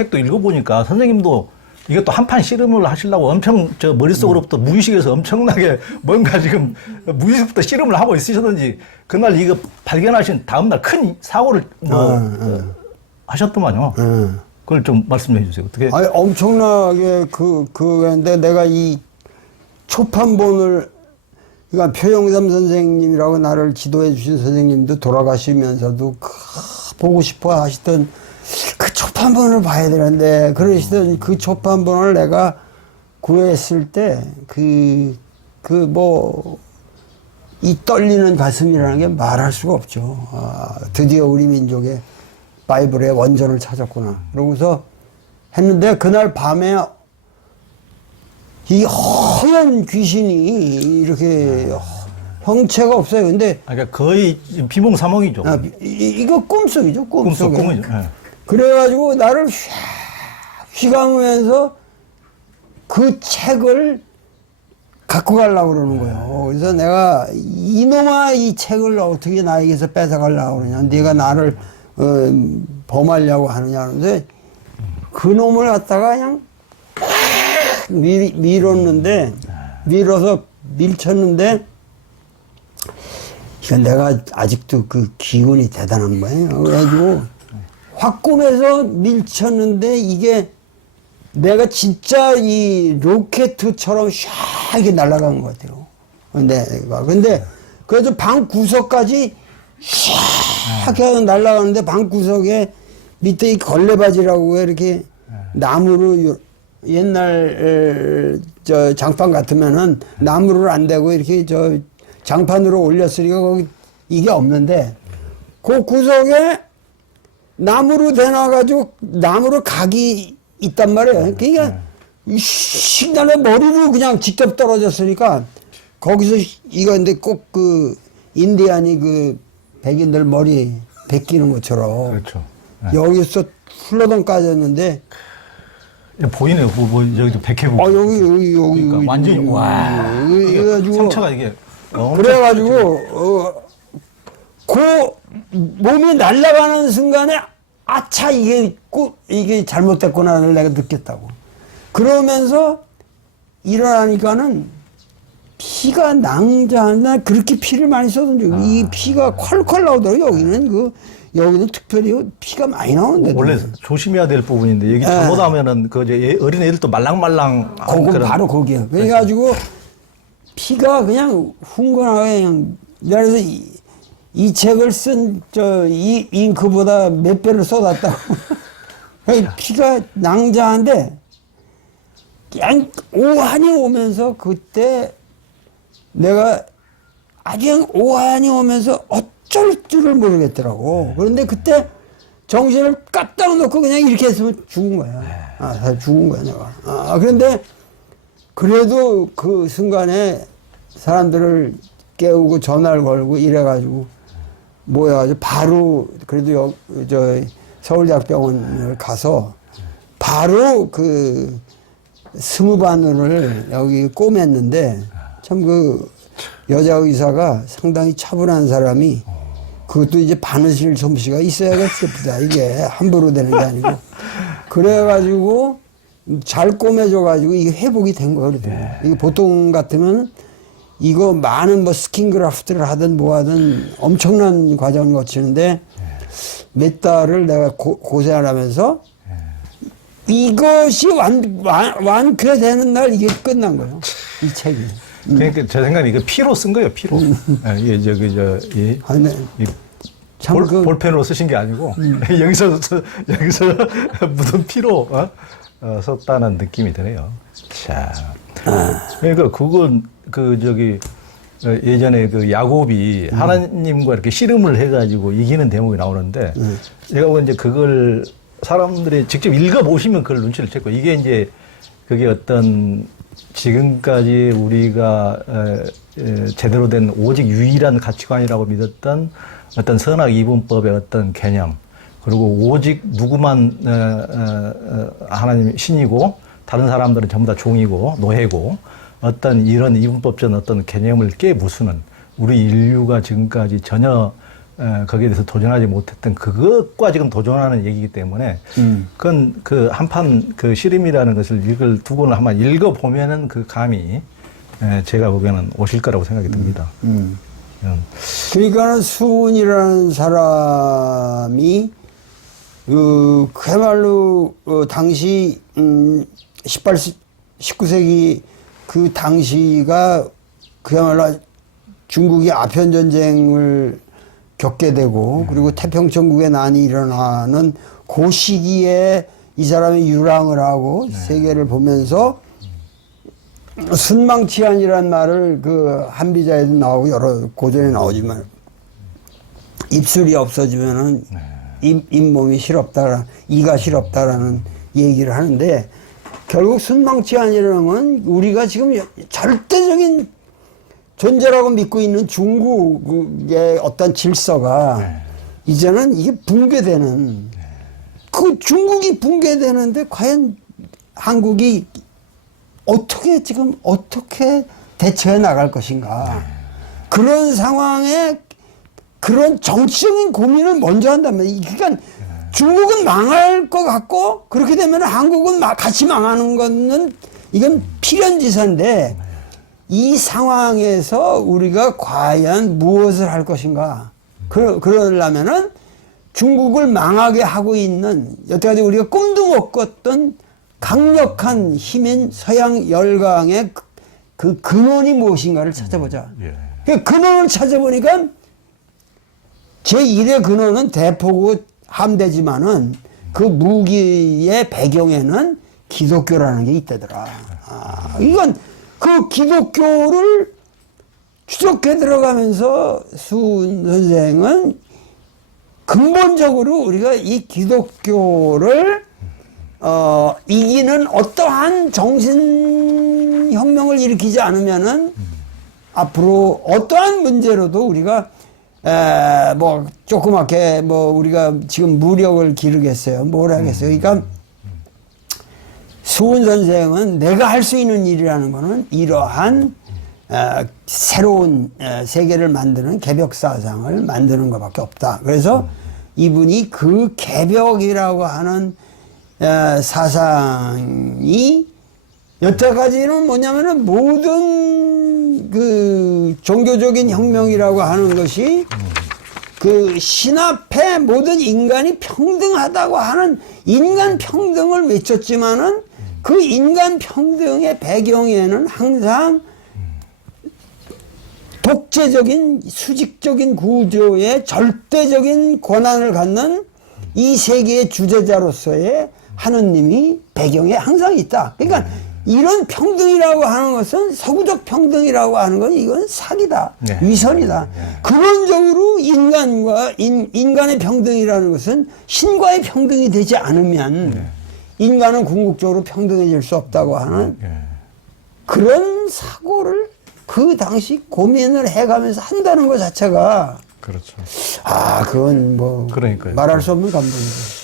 책도 읽어보니까 선생님도 이것도 한판 씨름을 하시려고 엄청 저 머릿속으로부터 무의식에서 엄청나게 뭔가 지금 무의식부터 씨름을 하고 있으셨는지 그날 이거 발견하신 다음날 큰 사고를 하셨더만요. 그걸 좀 말씀해 주세요. 어떻게? 아니, 엄청나게 근데 내가 이 초판본을, 그러니까 표영삼 선생님이라고 나를 지도해 주신 선생님도 돌아가시면서도 보고 싶어 하시던 그 초판본을 봐야 되는데, 그러시던 그 초판본을 내가 구했을 때, 이 떨리는 가슴이라는 게 말할 수가 없죠. 아, 드디어 우리 민족의 바이블의 원전을 찾았구나. 그러고서 했는데, 그날 밤에 이 허연 귀신이 이렇게 형체가 없어요. 근데 그러니까 거의 비몽사몽이죠. 이거 꿈속이죠. 꿈속에. 꿈이죠. 네. 그래가지고 나를 휘감으면서 그 책을 갖고 가려고 그러는 거예요. 그래서 내가 이놈아 이 책을 어떻게 나에게서 뺏어가려고 그러냐. 네가 나를 범하려고 하느냐. 그런데 그 놈을 갖다가 그냥 밀어서 밀쳤는데, 이건 내가 아직도 그 기운이 대단한 거예요. 그래가지고 확 꿈에서 밀쳤는데, 이게 내가 진짜 이 로켓처럼 샥 이렇게 날아간 것 같아요. 근데 그래서 방 구석까지 샥 해서 날아가는데, 방 구석에 밑에 이 걸레바지라고 이렇게 나무로, 옛날 저 장판 같으면은 나무를 안 대고 이렇게 저 장판으로 올렸으니까 거기 이게 없는데, 그 구석에 나무로 대놔가지고 나무로 각이 있단 말이에요. 그러니까 식단에 머리로 그냥 직접 떨어졌으니까 거기서 이거 근데 꼭 그 인디안이 그 백인들 머리 베끼는 것처럼 그렇죠. 여기서 훌러덩 까졌는데. 보이네요. 여기 백해부. 여기. 그러니까 완전히 와. 그래가지고 상처가 이게. 그래가지고 그 몸이 날아가는 순간에 아차 이게 잘못됐구나를 내가 느꼈다고. 그러면서 일어나니까는 피가 낭자한다. 그렇게 피를 많이 쏟은 이 피가 콸콸 나오더라고요. 여기는 특별히 피가 많이 나오는데. 원래 조심해야 될 부분인데, 여기 잘못하면은, 어린 애들도 말랑말랑. 그건 바로 거기야. 그래가지고, 피가 그냥 흥건하게 그냥, 그래서 이 책을 쓴, 이 잉크보다 몇 배를 쏟았다고. 피가 낭자한데, 그냥 오한이 오면서 그때 내가 아주 오한이 오면서 어쩔 줄을 모르겠더라고. 그런데 그때 정신을 깜딱 놓고 그냥 이렇게 했으면 죽은 거야. 다 죽은 거야, 내가. 그런데 그래도 그 순간에 사람들을 깨우고 전화를 걸고 이래가지고 모여가지고 바로 그래도 서울대학병원을 가서 바로 그 스무바늘을 여기 꿰맸는데, 참 그 여자 의사가 상당히 차분한 사람이, 그것도 이제 바느질 솜씨가 있어야겠습니다. 이게 함부로 되는 게 아니고. 그래가지고 잘 꿰매줘가지고 이게 회복이 된 거거든요. 이게 보통 같으면 이거 많은 스킨그라프트를 하든 뭐 하든 엄청난 과정을 거치는데, 몇 달을 내가 고생을 하면서 이것이 완쾌되는 날 이게 끝난 거예요. 이 책이. 그러니까 제 생각에 이거 피로 쓴 거예요, 피로. 이게 볼펜으로 쓰신 게 아니고, 여기서 묻은 피로, 썼다는 느낌이 드네요. 자. 그러니까 그건, 예전에 그 야곱이 하나님과 이렇게 씨름을 해가지고 이기는 대목이 나오는데, 제가 이제 그걸 사람들이 직접 읽어보시면 그걸 눈치를 챘고, 이게 이제 그게 어떤 지금까지 우리가 제대로 된 오직 유일한 가치관이라고 믿었던 어떤 선악 이분법의 어떤 개념, 그리고 오직 누구만 하나님 신이고 다른 사람들은 전부 다 종이고 노예고, 어떤 이런 이분법적 어떤 개념을 깨부수는, 우리 인류가 지금까지 전혀 거기에 대해서 도전하지 못했던 그것과 지금 도전하는 얘기이기 때문에 그건 그 한판 그 씨름이라는 것을 이걸 두 권을 한번 읽어보면은 그 감이 제가 보기에는 오실 거라고 생각이 듭니다. 그러니까 수훈이라는 사람이 그야말로 당시 19세기 그 당시가 그야말로 중국이 아편 전쟁을 겪게 되고 그리고 태평천국의 난이 일어나는 그 시기에 이 사람이 유랑을 하고 세계를 보면서 순망치안이라는 말을 그 한비자에도 나오고 여러 고전에 나오지만 입술이 없어지면은 잇몸이 실없다, 이가 실없다라는 얘기를 하는데 결국 순망치안이라는 건 우리가 지금 절대적인 존재라고 믿고 있는 중국의 어떤 질서가 이제는 이게 붕괴되는 그 중국이 붕괴되는데 과연 한국이 어떻게 대처해 나갈 것인가 그런 상황에 그런 정치적인 고민을 먼저 한다면 그러니까 중국은 망할 것 같고 그렇게 되면 한국은 같이 망하는 거는 이건 필연지사인데 이 상황에서 우리가 과연 무엇을 할 것인가 그러려면은 중국을 망하게 하고 있는 여태까지 우리가 꿈도 못 꿨던 강력한 힘인 서양 열강의 그 근원이 무엇인가를 찾아보자. 그 근원을 찾아보니까 제1의 근원은 대포구 함대지만은 그 무기의 배경에는 기독교라는 게 있다더라. 이건 그 기독교를 추적해 들어가면서 수훈 선생은 근본적으로 우리가 이 기독교를 이기는 어떠한 정신혁명을 일으키지 않으면은 앞으로 어떠한 문제로도 우리가 뭐 조그맣게 뭐 우리가 지금 무력을 기르겠어요. 뭘 하겠어요. 그러니까 수훈 선생은 내가 할 수 있는 일이라는 거는 이러한 새로운 세계를 만드는 개벽사상을 만드는 것밖에 없다. 그래서 이분이 그 개벽이라고 하는 사상이 여태까지는 뭐냐면은 모든 그 종교적인 혁명이라고 하는 것이 그 신 앞에 모든 인간이 평등하다고 하는 인간 평등을 외쳤지만은 그 인간 평등의 배경에는 항상 독재적인 수직적인 구조의 절대적인 권한을 갖는 이 세계의 주제자로서의 하느님이 배경에 항상 있다. 그러니까 이런 평등이라고 하는 것은 서구적 평등이라고 하는 건 이건 사기다. 위선이다. 근원적으로 인간의 평등이라는 것은 신과의 평등이 되지 않으면 인간은 궁극적으로 평등해질 수 없다고 하는 그런 사고를 그 당시 고민을 해가면서 한다는 것 자체가 그렇죠. 그건 뭐 그러니까요. 말할 수 없는 감동이죠.